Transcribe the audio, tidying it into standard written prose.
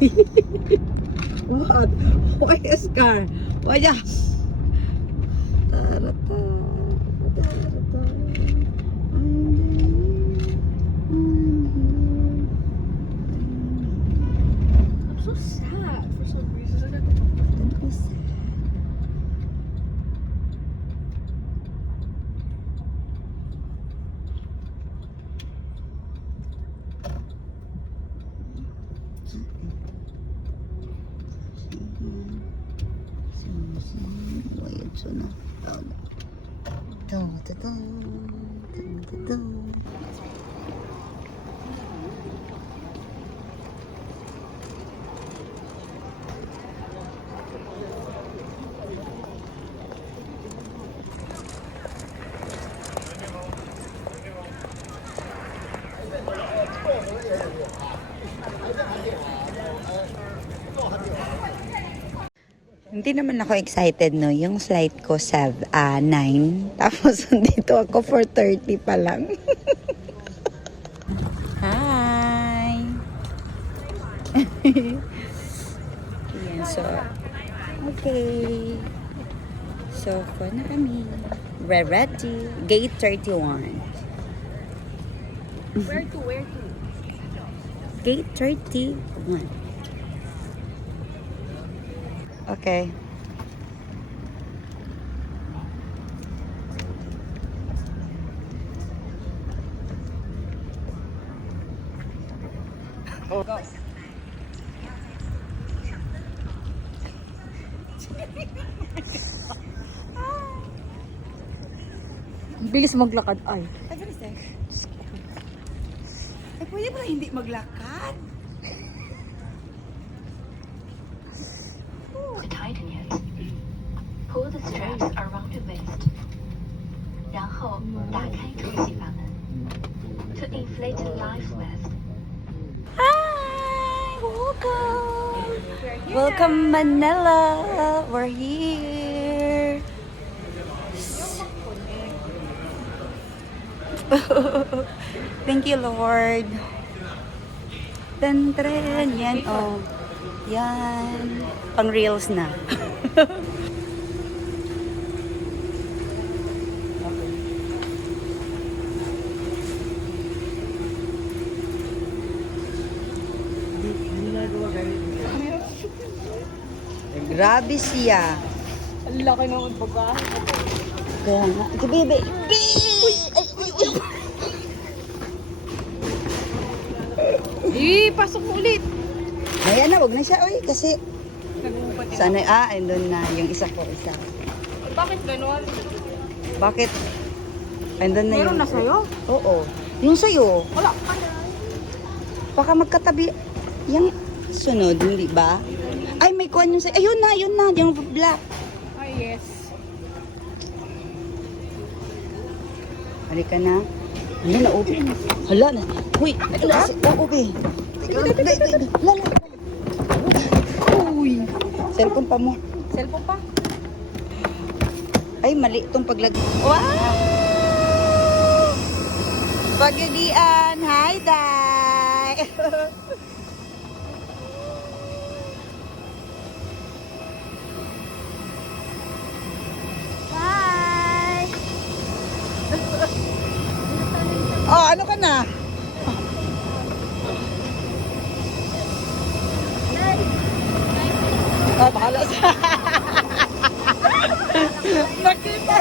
What? Why is car? Why yes? I'm so sad for some reason. Don't be sad. Hindi naman ako excited, no? Yung flight ko 9. Tapos dito ako 4:30 pa lang. Hi! Yan, so, okay. So, kuha na kami. We're ready. Gate 31. Where to? Where to? Gate 31. Okay. Oh, go. Bilis maglakad. Ay. Ay, bilis eh. Ay, pwede ba hindi maglakad? Tighten it. Pull the straps around your waist. 然后打开凸起阀门 to inflate life vest. Hi! Welcome! Welcome, Manila! We're here! Thank you, Lord! Tan, tren! Yan, oh. Yan. Pang reels na. Grabe siya. Ang laki naman baga. Kaya nga. Ito, bebe. Pasok mo ulit. Ayan na, wag na siya. Uy, kasi Nag-uupad din. sana, andun na yung isa ko. Bakit ganon? Bakit? Andun na Meron yung... na sa'yo? Oo. Yung sa'yo. Wala. Baka magkatabi. Yung sunod, hindi ba? Ay, may kuhan yung sa'yo. Ayun na. Yung black. Ay, yes. Halika na. Ano na, Ubi? Hala na. Uy, Ubi. Lala. Uy. Cellphone pa mo. Cellphone pa? Ay, mali itong paglagay. Wow! Pagyudian. Hi, Day! Hi! Oh, ano ka na? Ah, bahala sa... Nakita!